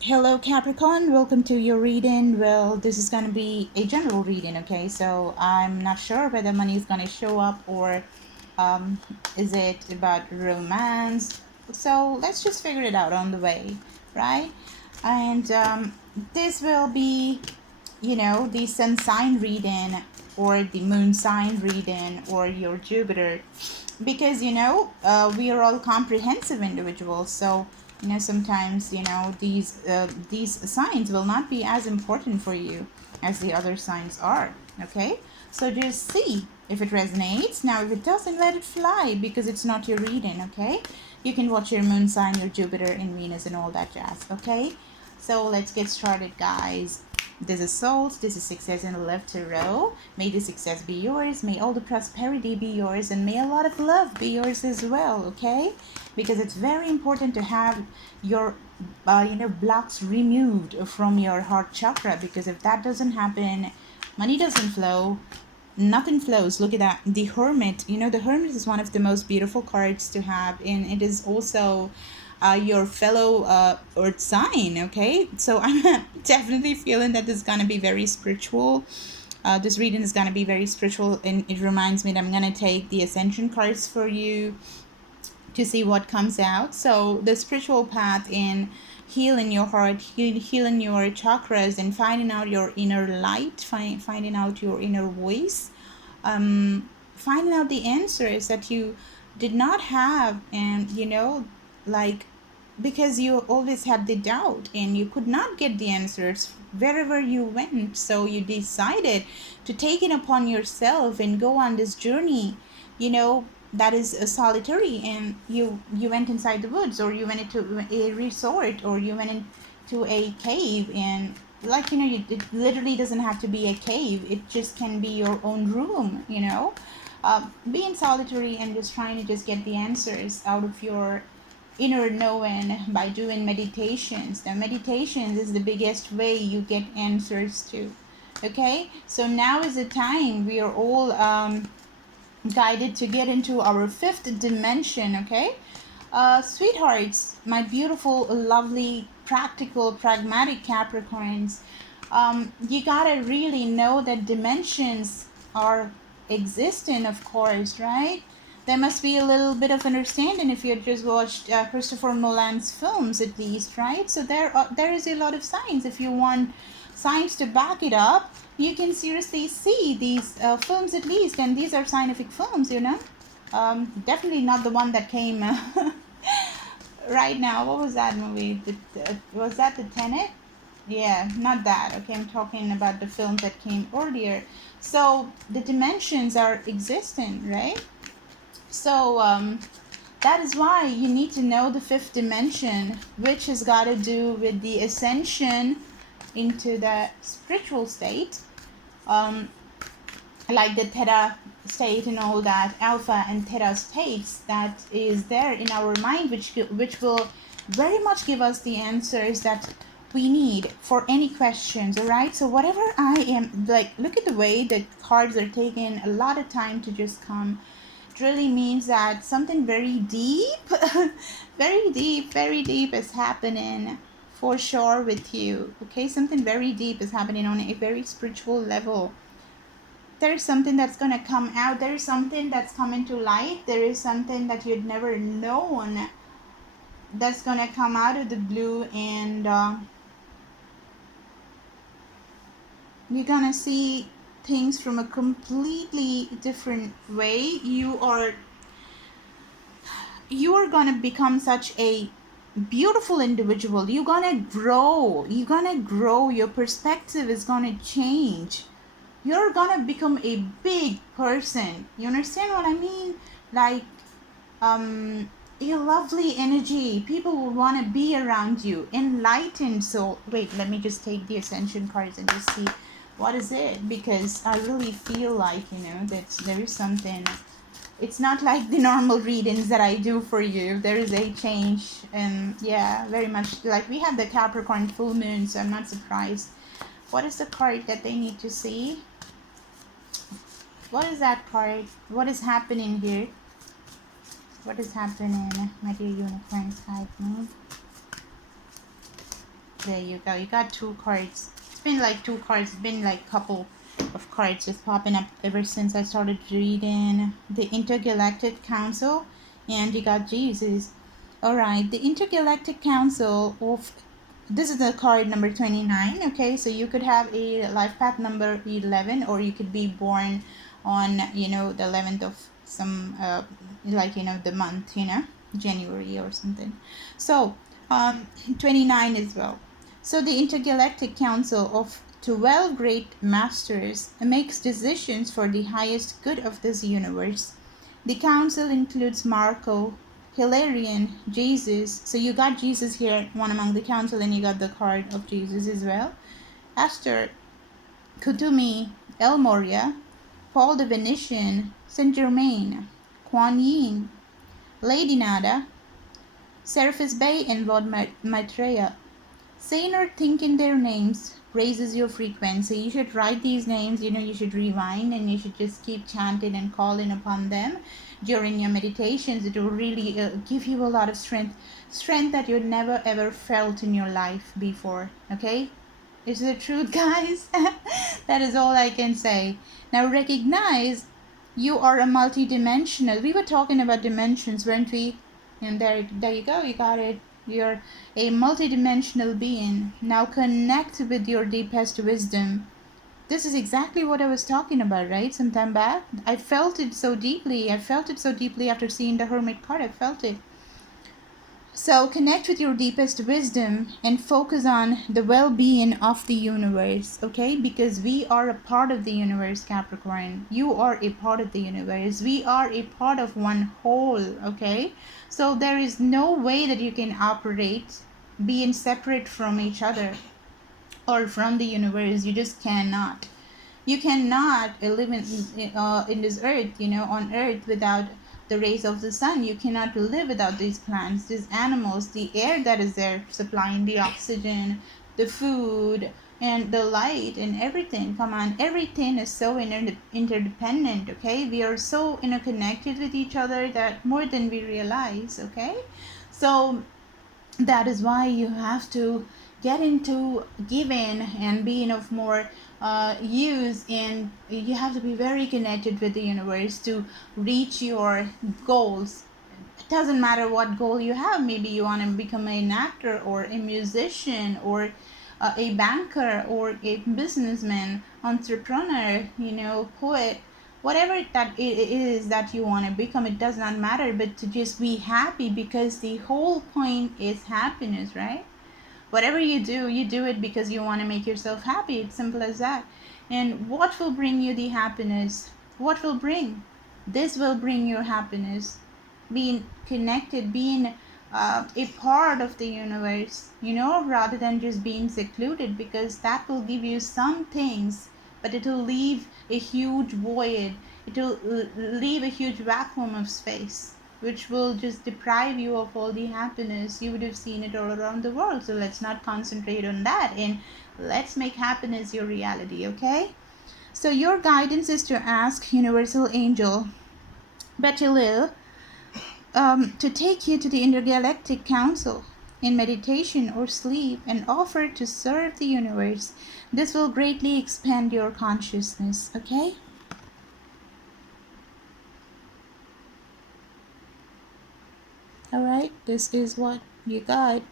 Hello Capricorn, welcome to your reading. Well, this is going to be a general reading, okay? So I'm not sure whether money is going to show up or um, is it about romance. So let's just figure it out on the way, right? And this will be, the sun sign reading or the moon sign reading or your Jupiter, because we are all comprehensive individuals. So sometimes these signs will not be as important for you as the other signs are. Okay, so just see if it resonates. Now if it doesn't, let it fly, because it's not your reading. Okay, you can watch your moon sign, your Jupiter and Venus and all that jazz. Okay, so let's get started, guys. This is Souls, this is Success in the Left Tarot. May the success be yours, may all the prosperity be yours, and may a lot of love be yours as well, okay? Because it's very important to have your blocks removed from your heart chakra, because if that doesn't happen, money doesn't flow, nothing flows. Look at that, the Hermit. The Hermit is one of the most beautiful cards to have, and it is also your fellow earth sign. Okay, so I'm definitely feeling that this is gonna be very spiritual. This reading is gonna be very spiritual, and it reminds me that I'm gonna take the ascension cards for you to see what comes out. So the spiritual path in healing your heart, healing your chakras, and finding out your inner light, finding out your inner voice, finding out the answers that you did not have, and like, because you always had the doubt and you could not get the answers wherever you went, so you decided to take it upon yourself and go on this journey, that is solitary, and you went inside the woods, or you went into a resort, or you went into a cave, and it literally doesn't have to be a cave, it just can be your own room, being solitary and just trying to just get the answers out of your inner knowing by doing meditations. Now meditations is the biggest way you get answers to. Okay, so now is the time we are all guided to get into our fifth dimension. Okay, sweethearts, my beautiful, lovely, practical, pragmatic Capricorns, you gotta really know that dimensions are existing, of course, right? There must be a little bit of understanding if you had just watched Christopher Nolan's films, at least, right? So there is a lot of science. If you want science to back it up, you can seriously see these films, at least, and these are scientific films, definitely not the one that came right now. What was that movie? Was that the Tenet? Yeah, not that. Okay, I'm talking about the film that came earlier. So the dimensions are existent, right? So that is why you need to know the fifth dimension, which has got to do with the ascension into the spiritual state, like the theta state and all that, alpha and theta states that is there in our mind, which will very much give us the answers that we need for any questions. All right, so whatever I am, like, look at the way the cards are taking a lot of time to just come. It really means that something very deep very deep is happening for sure with you. Okay, something very deep is happening on a very spiritual level. There is something that's going to come out. There is something that's coming to light. There is something that you'd never known that's going to come out of the blue, and you're going to see things from a completely different way. You are going to become such a beautiful individual. You're going to grow. Your perspective is going to change. You're gonna become a big person. You understand what I mean? Like, a lovely energy. People will want to be around you. Enlightened soul. Wait, let me just take the ascension cards and just see what is it, because I really feel like, that there is something. It's not like the normal readings that I do for you. There is a change, and yeah, very much like we have the Capricorn full moon, so I'm not surprised. What is the card that they need to see? What is that card? What is happening here? What is happening, my dear unicorns? Guide me. There you go. You got two cards. It's been like two cards. It's been like couple of cards just popping up ever since I started reading the Intergalactic Council, and you got Jesus. All right, the Intergalactic Council of, this is the card number 29. Okay, so you could have a life path number 11, or you could be born on, you know, the 11th of some like, you know, the month, you know, January or something. So 29 as well. So the Intergalactic Council of 12 great masters makes decisions for the highest good of this universe. The council includes Marco, Hilarion, Jesus. So you got Jesus here, one among the council, and you got the card of Jesus as well. Astor, Kutumi, El Moria, Paul the Venetian, Saint Germain, Kuan Yin, Lady Nada, Serapis Bey, and Lord Maitreya. Saying or thinking their names raises your frequency. You should write these names, you know, you should rewind, and you should just keep chanting and calling upon them during your meditations. It will really give you a lot of strength that you never ever felt in your life before. Okay, it's the truth, guys. That is all I can say. Now recognize you are a multi-dimensional. We were talking about dimensions, weren't we? And there you go, you got it. You're a multidimensional being. Now connect with your deepest wisdom. This is exactly what I was talking about, right? Some time back. I felt it so deeply. I felt it so deeply after seeing the Hermit card. I felt it. So connect with your deepest wisdom and focus on the well-being of the universe, okay? Because we are a part of the universe, Capricorn. You are a part of the universe. We are a part of one whole, okay? So there is no way that you can operate being separate from each other or from the universe. You just cannot. You cannot live in this earth, you know, on earth without the rays of the sun. You cannot live without these plants, these animals, the air that is there supplying the oxygen, the food, and the light, and everything. Come on, everything is so interdependent, okay? We are so interconnected with each other that more than we realize, okay? So that is why you have to get into giving and being of more use, and you have to be very connected with the universe to reach your goals. It doesn't matter what goal you have. Maybe you want to become an actor or a musician or a banker or a businessman, entrepreneur, you know, poet, whatever that it is that you want to become. It does not matter, but to just be happy, because the whole point is happiness, right? Whatever you do it because you want to make yourself happy. It's simple as that. And what will bring you the happiness? What will bring? This will bring your happiness. Being connected, being a part of the universe, you know, rather than just being secluded, because that will give you some things, but it will leave a huge void. It will leave a huge vacuum of space, which will just deprive you of all the happiness. You would have seen it all around the world. So let's not concentrate on that, and let's make happiness your reality, okay? So your guidance is to ask Universal Angel Betilil to take you to the Intergalactic Council in meditation or sleep and offer to serve the universe. This will greatly expand your consciousness, okay? All right, this is what you got.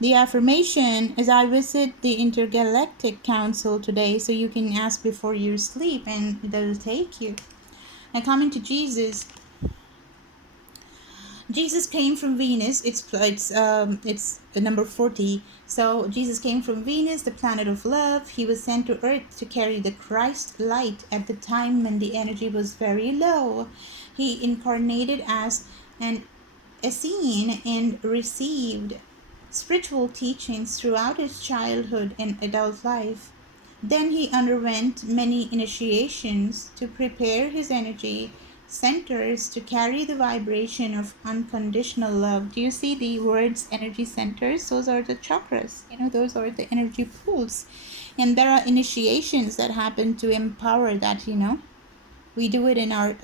The affirmation is, I visit the Intergalactic Council today, so you can ask before you sleep and they'll take you. Now coming to Jesus. Jesus came from Venus. It's number 40. So Jesus came from Venus, the planet of love. He was sent to Earth to carry the Christ light at the time when the energy was very low. He incarnated as an Essene and received spiritual teachings throughout his childhood and adult life. Then he underwent many initiations to prepare his energy centers to carry the vibration of unconditional love. Do you see the words energy centers? Those are the chakras. You know, those are the energy pools. And there are initiations that happen to empower that, you know. We do it in our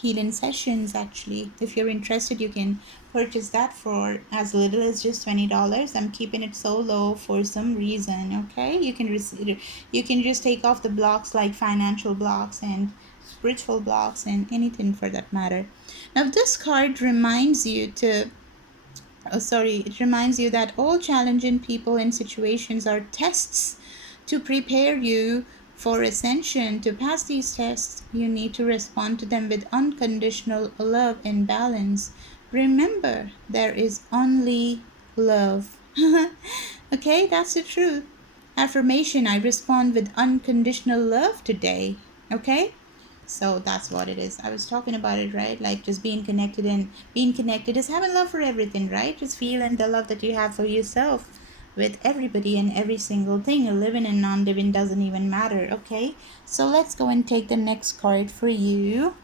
healing sessions. Actually, if you're interested, you can purchase that for as little as just $20. I'm keeping it so low for some reason. Okay, you can receive, you can just take off the blocks like financial blocks and spiritual blocks and anything for that matter. Now this card reminds you to it reminds you that all challenging people and situations are tests to prepare you for ascension. To pass these tests, you need to respond to them with unconditional love and balance. Remember, there is only love. Okay, that's the truth. Affirmation: I respond with unconditional love today. Okay? So that's what it is. I was talking about it, right? Like just being connected, and being connected is having love for everything, right? Just feeling the love that you have for yourself with everybody and every single thing. Living and non-living doesn't even matter, okay? So let's go and take the next card for you.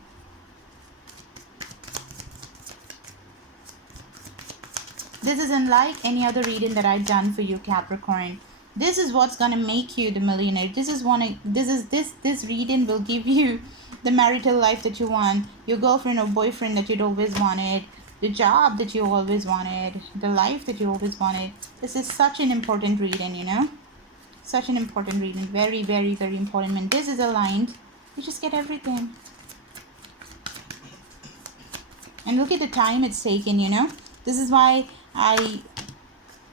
This is unlike any other reading that I've done for you, Capricorn. This is what's gonna make you the millionaire. This reading will give you the marital life that you want, your girlfriend or boyfriend that you'd always wanted, the job that you always wanted, the life that you always wanted. This is such an important reading, you know? Such an important reading. Very, very, very important. When this is aligned, you just get everything. And look at the time it's taken, you know? This is why I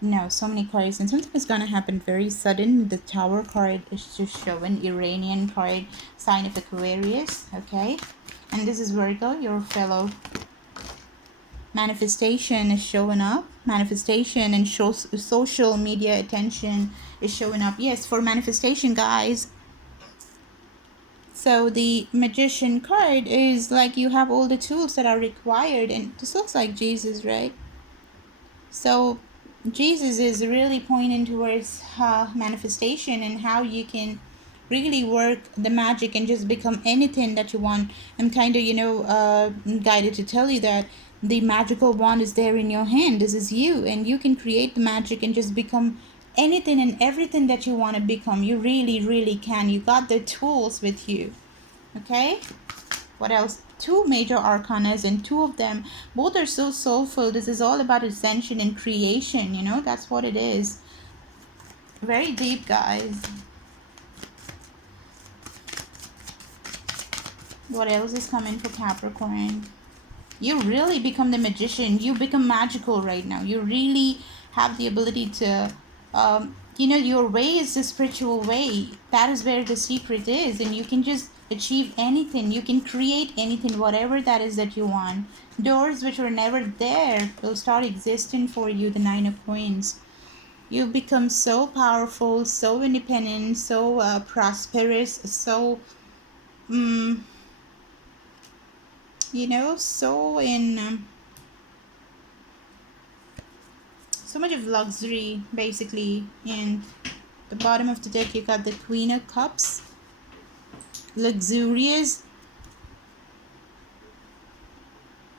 know so many cards, and something is gonna happen very sudden. The Tower card is just showing Iranian card, sign of Aquarius, okay? And this is Virgo, your fellow. Manifestation is showing up. Manifestation and social media attention is showing up. Yes, for manifestation, guys. So the Magician card is like you have all the tools that are required, and this looks like Jesus, right? So Jesus is really pointing towards manifestation and how you can really work the magic and just become anything that you want. I'm kind of, guided to tell you that the magical wand is there in your hand. This is you, and you can create the magic and just become anything and everything that you want to become. You really, really can. You got the tools with you. Okay? What else? Two major arcanas, and two of them, both are so soulful. This is all about ascension and creation, you know? That's what it is. Very deep, guys. What else is coming for Capricorn? You really become the magician. You become magical right now. You really have the ability to, your way is the spiritual way. That is where the secret is. And you can just achieve anything. You can create anything, whatever that is that you want. Doors which were never there will start existing for you. The Nine of Coins. You become so powerful, so independent, so prosperous, so so in so much of luxury, basically. And the bottom of the deck, you got the Queen of Cups. Luxurious.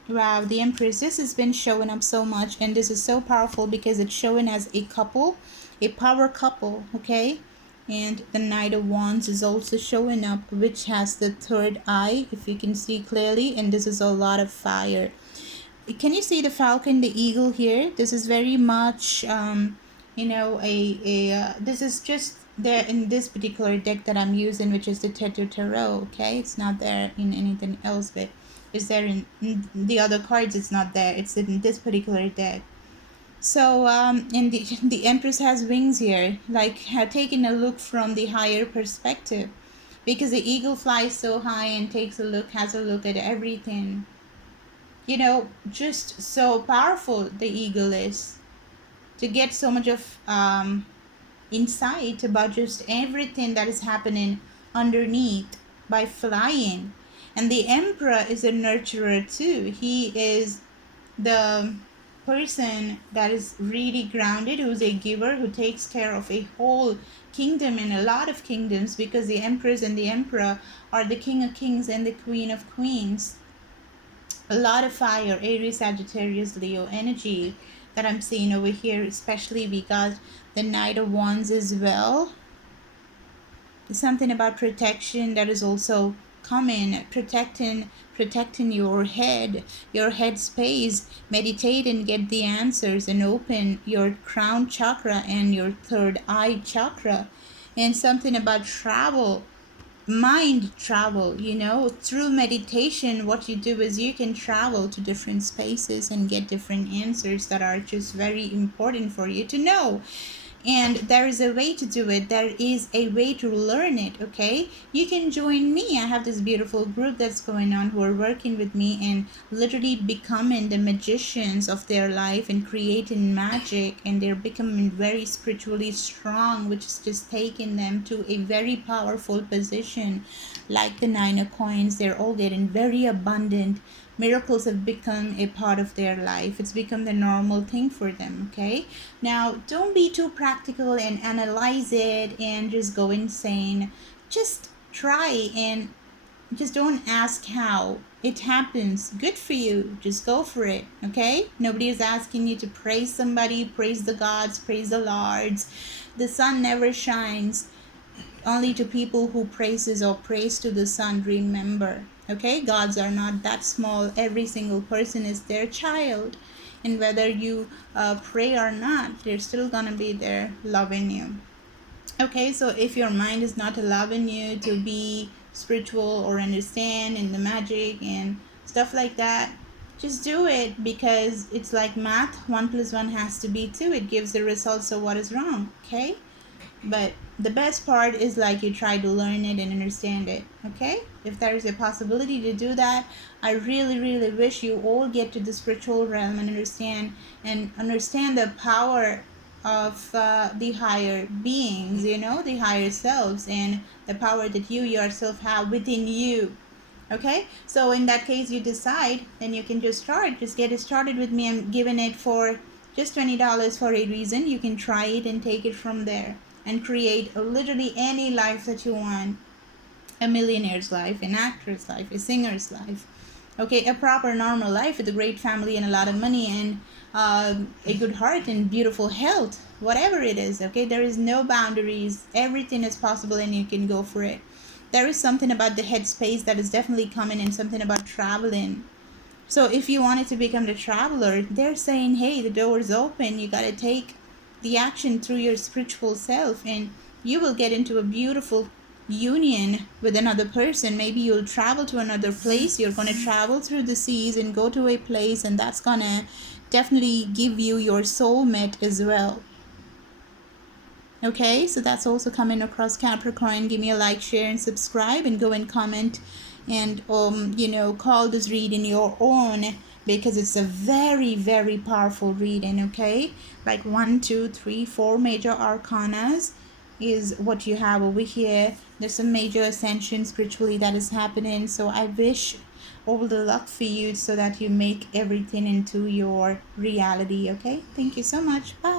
Wow, the Empress. This has been showing up so much, and this is so powerful because it's showing as a couple, a power couple, okay? And the Knight of Wands is also showing up, which has the third eye, if you can see clearly, and this is a lot of fire. Can you see the falcon, the eagle here? This is very much, this is just there in this particular deck that I'm using, which is the Tarot, okay? It's not there in anything else, but it's there in the other cards. It's not there. It's in this particular deck. So, and the Empress has wings here, like taking a look from the higher perspective, because the eagle flies so high and has a look at everything. Just so powerful the eagle is, to get so much of insight about just everything that is happening underneath by flying. And the Emperor is a nurturer too. He is the person that is really grounded, who's a giver, who takes care of a whole kingdom and a lot of kingdoms, because the Empress and the Emperor are the King of Kings and the Queen of Queens. A lot of fire, Aries, Sagittarius, Leo energy that I'm seeing over here. Especially we got the Knight of Wands as well. There's something about protection that is also coming, protecting your head space. Meditate and get the answers, and open your crown chakra and your third eye chakra. And something about travel, mind travel, through meditation. What you do is you can travel to different spaces and get different answers that are just very important for you to know. And there is a way to do it. There is a way to learn it. Okay, you can join me. I have this beautiful group that's going on who are working with me and literally becoming the magicians of their life and creating magic, and they're becoming very spiritually strong, which is just taking them to a very powerful position. Like the Nine of Coins, they're all getting very abundant. Miracles have become a part of their life. It's become the normal thing for them. Okay, now don't be too practical and analyze it and just go insane. Just try, and just don't ask how. It happens. Good for you. Just go for it. Okay, nobody is asking you to praise somebody. Praise the gods, praise the lords. The sun never shines only to people who praises or praise to the sun. Remember, okay, gods are not that small. Every single person is their child, and whether you pray or not, they're still gonna be there loving you. Okay, so if your mind is not allowing you to be spiritual or understand in the magic and stuff like that, just do it, because it's like math. 1 + 1 has to be 2. It gives the result. So what is wrong? Okay, but the best part is like you try to learn it and understand it. Okay, if there is a possibility to do that, I really wish you all get to the spiritual realm and understand the power of the higher beings, the higher selves, and the power that you yourself have within you. Okay, so in that case, you decide, then you can just get it started with me. I'm giving it for just $20 for a reason. You can try it and take it from there and create literally any life that you want. A millionaire's life, an actor's life, a singer's life. Okay, a proper normal life with a great family and a lot of money and a good heart and beautiful health. Whatever it is, okay, there is no boundaries. Everything is possible and you can go for it. There is something about the headspace that is definitely coming, and something about traveling. So if you wanted to become the traveler, they're saying, hey, the door is open. You got to take the action through your spiritual self, and you will get into a beautiful union with another person. Maybe you'll travel to another place. You're going to travel through the seas and go to a place, and that's going to definitely give you your soulmate as well. Okay, so that's also coming across Capricorn. Give me a like, share, and subscribe, and go and comment, and call this reading your own, because it's a very powerful reading. Okay, like 1, 2, 3, 4 major arcanas is what you have over here. There's some major ascension spiritually that is happening. So I wish all the luck for you so that you make everything into your reality. Okay, thank you so much. Bye.